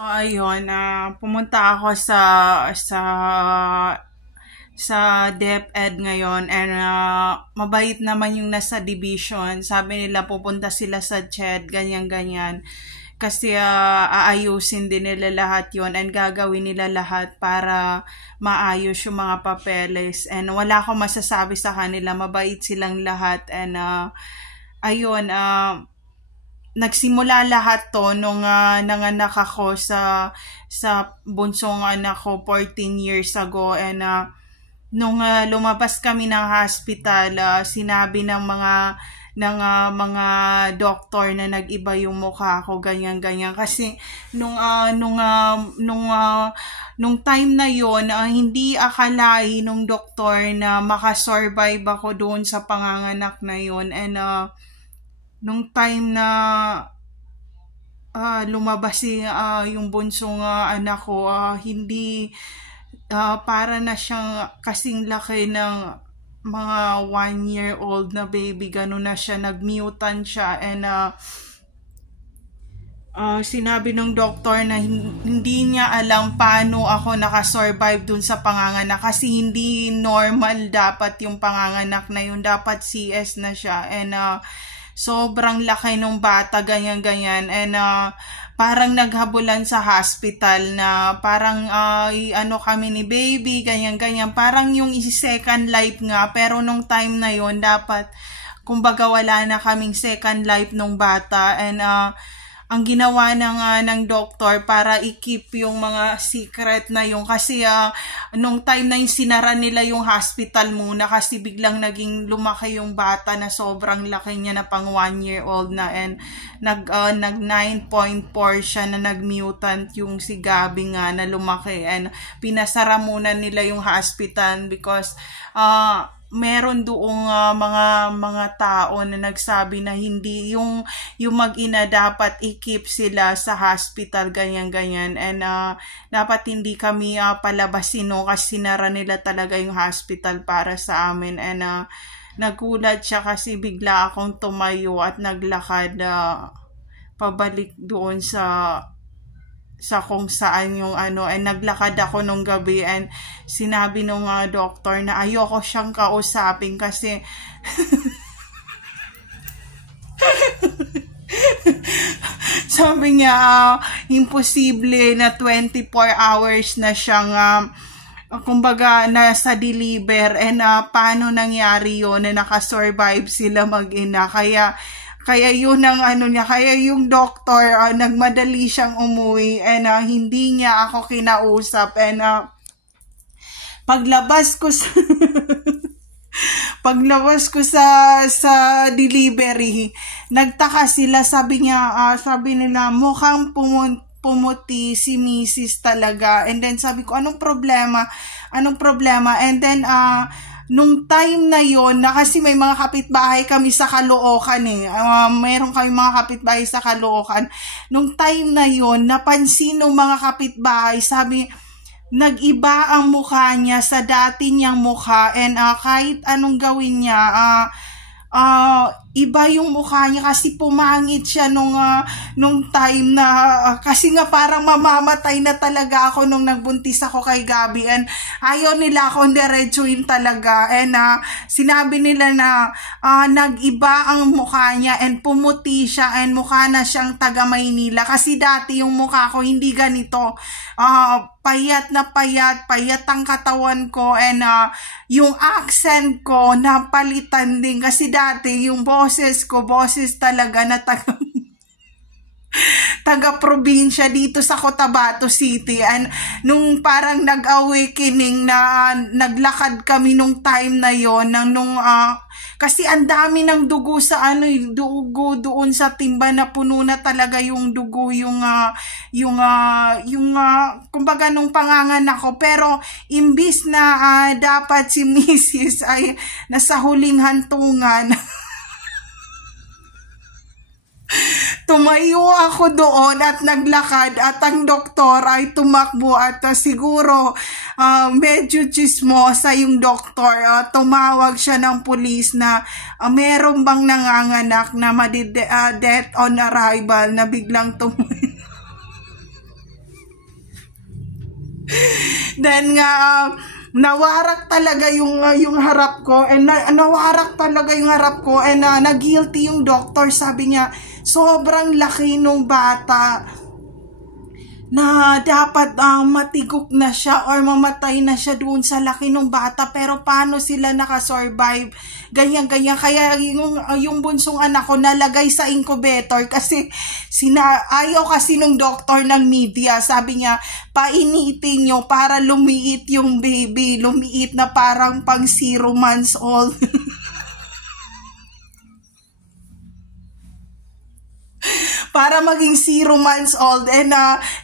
Ayun, pumunta ako sa DepEd ngayon and mabait naman yung nasa division. Sabi nila pupunta sila sa CHED, ganyan-ganyan. Kasi aayusin din nila lahat yon and gagawin nila lahat para maayos yung mga papeles. And wala akong masasabi sa kanila, mabait silang lahat. And ayun, nagsimula lahat to nung nanganak ako sa bunsong anak ko 14 years ago. And nung lumabas kami ng hospital, sinabi ng mga doktor na nag-iba yung mukha ko, ganyan kasi nung time na yon, hindi akalain nung doktor na makasurvive ako doon sa panganganak na yon. And nung time na lumabas yung bunsong anak ko, hindi para na siyang kasing laki ng mga 1-year-old na baby. Ganun na siya, nag-mutant siya. And sinabi ng doktor na hindi niya alam paano ako nakasurvive dun sa panganganak kasi hindi normal dapat yung panganganak na yun, dapat CS na siya. And sobrang laki ng bata, ganyan. And parang naghabulan sa hospital na parang kami ni baby, ganyan. Parang yung second life nga, pero nung time na yon dapat, kumbaga wala na kaming second life nung bata. And ang ginawa ng doktor para i-keep yung mga secret na yung kasi nung time na yung sinara nila yung hospital muna kasi biglang naging lumaki yung bata na sobrang laki niya na pang 1-year-old na. And nag 9.4 siya na nag-mutant yung si Gabi nga na lumaki. And pinasara muna nila yung hospital because meron doong mga tao na nagsabi na hindi yung mag-ina dapat i-keep sila sa hospital, ganyan. And dapat hindi kami palabasin kasi sinara nila talaga yung hospital para sa amin. And nagulat siya kasi bigla akong tumayo at naglakad pabalik doon sa kung saan yung and naglakad ako nung gabi. And sinabi nung doktor na ayoko siyang kausapin kasi sabi niya imposible na 24 hours na siyang kumbaga nasa deliver. And paano nangyari yun na nakasurvive sila mag-ina. Kaya yun ang niya, kaya yung doktor nagmadali siyang umuwi. And hindi niya ako kinausap. And paglabas ko sa delivery, nagtaka sila, sabi nila mukhang pumuti si Mrs. talaga. And then sabi ko, anong problema? And then nung time na yon, na kasi may mga kapitbahay kami sa Caloocan mayroon kami mga kapitbahay sa Caloocan. Nung time na yon, napansin ng mga kapitbahay, sabi, nag-iba ang mukha niya sa dati niyang mukha. And kahit anong gawin niya, iba yung mukha niya kasi pumangit siya nung time na kasi nga parang mamamatay na talaga ako nung nagbuntis ako kay Gabi. And ayaw nila akong diretsuin talaga. And sinabi nila na nag-iba ang mukha niya and pumuti siya and mukha na siyang taga Maynila kasi dati yung mukha ko hindi ganito. Payat ang katawan ko. And yung accent ko napalitan din kasi dati yung boses talaga na taga-probinsya dito sa Cotabato City. And nung parang nag-awakening na naglakad kami nung time na yon, kasi ang dami ng dugo sa dugo doon sa timba na puno na talaga yung dugo, kumbaga nung panganganak ko. Pero imbis na dapat si Mrs. ay nasa huling hantungan, tumayo ako doon at naglakad at ang doktor ay tumakbo at siguro medyo chismosa yung doktor. Tumawag siya ng pulis na meron bang nanganganak na death on arrival na biglang Then nga, nawarak talaga yung harap ko, and nawarak talaga yung harap ko, and na-guilty yung doctor. Sabi niya, sobrang laki nung bata na dapat matigok na siya or mamatay na siya doon sa laki ng bata, pero paano sila nakasurvive, ganyan. Kaya yung bunsong anak ko nalagay sa incubator kasi ayaw kasi nung doktor ng media. Sabi niya, painitin nyo para lumiit yung baby, lumiit na parang pang 0 months old. Para maging 0 months old, and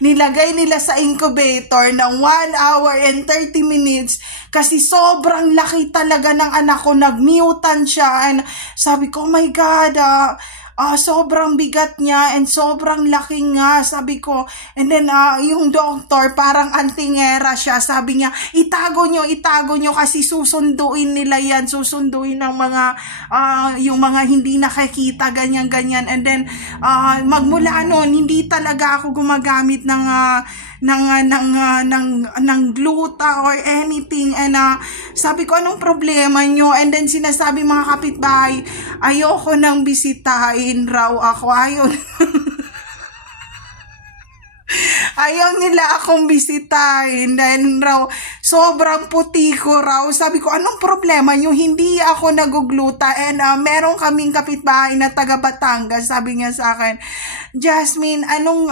nilagay nila sa incubator ng 1 hour and 30 minutes kasi sobrang laki talaga ng anak ko, nag-mutant siya, and sabi ko, oh my God, sobrang bigat niya and sobrang laki nga, sabi ko. And then yung doctor parang antingera siya, sabi niya, itago nyo kasi susunduin nila yan, susunduin ng mga yung mga hindi nakikita, ganyan. And then magmula noon hindi talaga ako gumagamit ng gluta or anything. And sabi ko, anong problema nyo? And then sinasabi mga kapitbahay, ayoko nang bisitahin raw ako, ayaw nila akong bisitahin. Then raw, sobrang puti ko raw. Sabi ko, anong problema nyo? Hindi ako nagugluta. And meron kaming kapitbahay na taga Batangas. Sabi niya sa akin, Jasmine, anong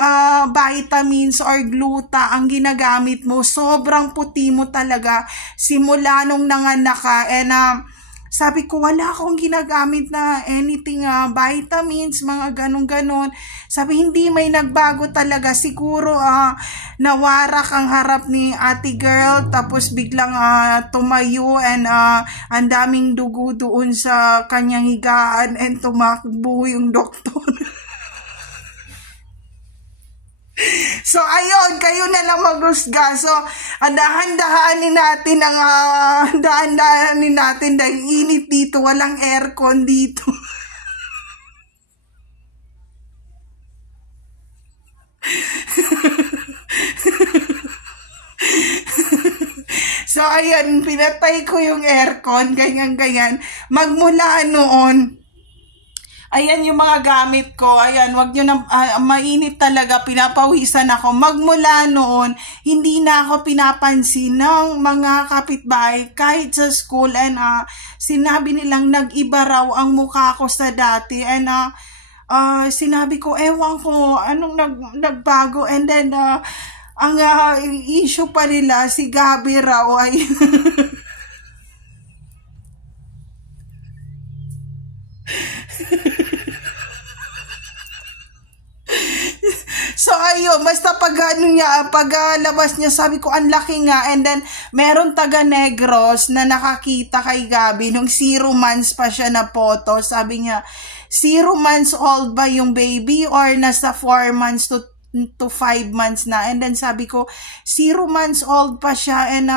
vitamins or gluta ang ginagamit mo? Sobrang puti mo talaga simula nung nanganak ka. And sabi ko, wala akong ginagamit na anything, vitamins, mga ganon. Sabi, hindi, may nagbago talaga. Siguro, nawarak ang harap ni ate girl, tapos biglang tumayo, and ang daming dugo doon sa kanyang higaan, and tumakbo yung doktor. So, ayun, kayo na lang maghusga. So, dahan-dahanin natin dahil init dito, walang aircon dito. So, ayun, pinatay ko yung aircon, ganyan. Magmula noon, ayan yung mga gamit ko. Ayan, wag nyo na, mainit talaga, pinapawisan ako. Magmula noon, hindi na ako pinapansin ng mga kapitbahay kahit sa school. And sinabi nilang nag-iba raw ang mukha ko sa dati. And sinabi ko, ewan ko, anong nagbago. And then, ang issue pa nila, si Gabi raw ay... So ayun, basta paglabas niya, sabi ko, ang laki nga. And then meron taga Negros na nakakita kay Gabi nung 0 months pa siya na photo. Sabi niya, 0 months old ba yung baby or nasa 4 months to 5 months na? And then sabi ko, 0 months old pa siya. And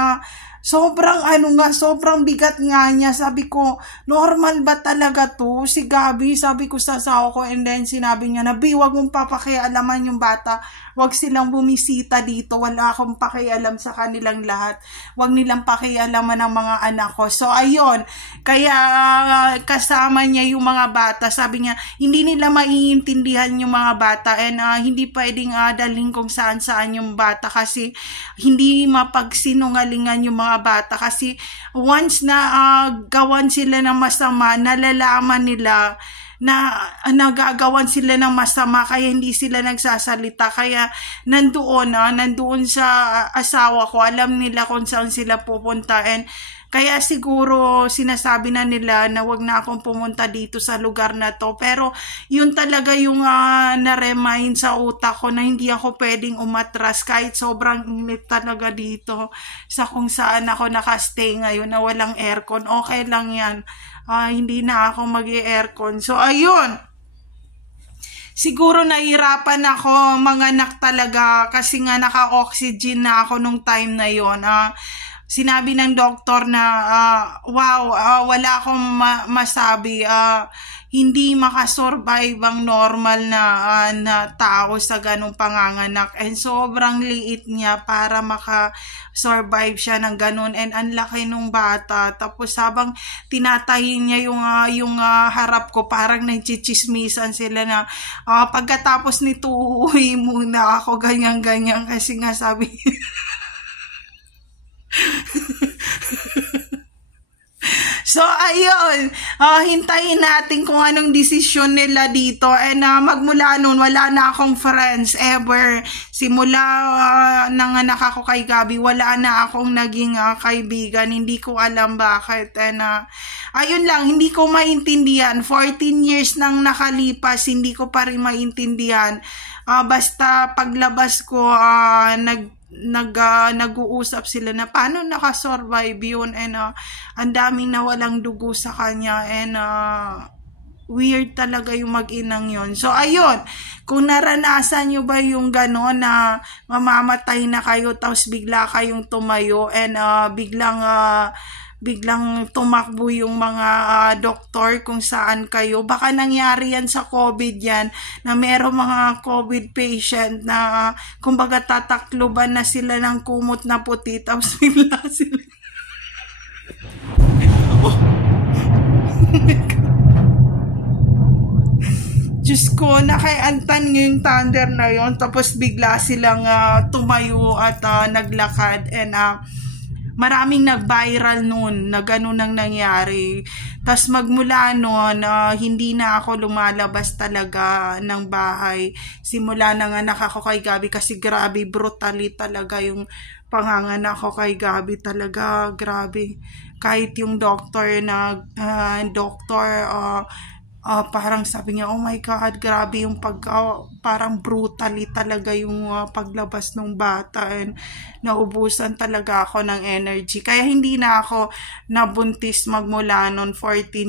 sobrang bigat nga niya. Sabi ko, normal ba talaga to? Si Gabi, sabi ko sa asawa ko. And then sinabi niya, Nabi, wag mong papakialaman yung bata. Wag silang bumisita dito. Wala akong pakialam sa kanilang lahat. Wag nilang pakialaman ng mga anak ko. So, ayun. Kaya kasama niya yung mga bata. Sabi niya, hindi nila maiintindihan yung mga bata. And hindi pwedeng dalhin kung saan-saan yung bata. Kasi hindi mapagsinungalingan yung mga bata. Kasi once na gawan sila ng masama, nalalaman nila na nagagawan sila ng masama, kaya hindi sila nagsasalita. Kaya nandoon sa asawa ko, alam nila kung saan sila pupunta. And kaya siguro sinasabi na nila na wag na akong pumunta dito sa lugar na to. Pero yun talaga yung na-remind sa utak ko na hindi ako pwedeng umatras kahit sobrang init talaga dito sa kung saan ako nakastay ngayon na walang aircon. Okay lang yan. Hindi na ako mag-aircon. So, ayun. Siguro nahirapan ako manganak talaga kasi nga naka-oxygen na ako nung time na yon. Sinabi ng doktor na, wala akong masabi. hindi makasurvive ang normal na tao sa ganong panganganak. And sobrang liit niya para makasurvive siya ng ganon. And ang laki nung bata. Tapos habang tinatahin niya yung harap ko, parang nagchichismisan sila na pagkatapos nito uuwi muna ako, ganyan-ganyan. Kasi nga sabi So, ayun, hintayin natin kung anong desisyon nila dito. And magmula nun, wala na akong friends ever. Simula nanganak ako kay Gabi, wala na akong naging kaibigan. Hindi ko alam bakit. And ayun lang, hindi ko maintindihan. 14 years nang nakalipas, hindi ko pa rin maintindihan. Basta paglabas ko, nag-uusap sila na paano nakasurvive yun, and ang daming nawalang dugo sa kanya, and weird talaga yung mag-inang yun. So ayun, kung naranasan nyo ba yung gano'n na mamamatay na kayo tapos bigla kayong tumayo, and biglang tumakbo yung mga doktor kung saan kayo. Baka nangyari yan sa COVID yan, na merong mga COVID patient na kumbaga tatakloban na sila ng kumot na puti, tapos bigla sila. Oh my God. Diyos ko, nakaiantan yung thunder na yon, tapos bigla silang tumayo at naglakad, and maraming nag-viral noon na ganun ang nangyari. Tas magmula noon, hindi na ako lumalabas talaga ng bahay. Simula na nga ako kay Gabi, kasi grabe, brutally talaga yung panganganak ko kay Gabi talaga. Grabe. Kahit yung doctor parang sabi niya, oh my God, grabe yung parang brutally talaga yung paglabas ng bata, and naubusan talaga ako ng energy. Kaya hindi na ako nabuntis magmula noon 14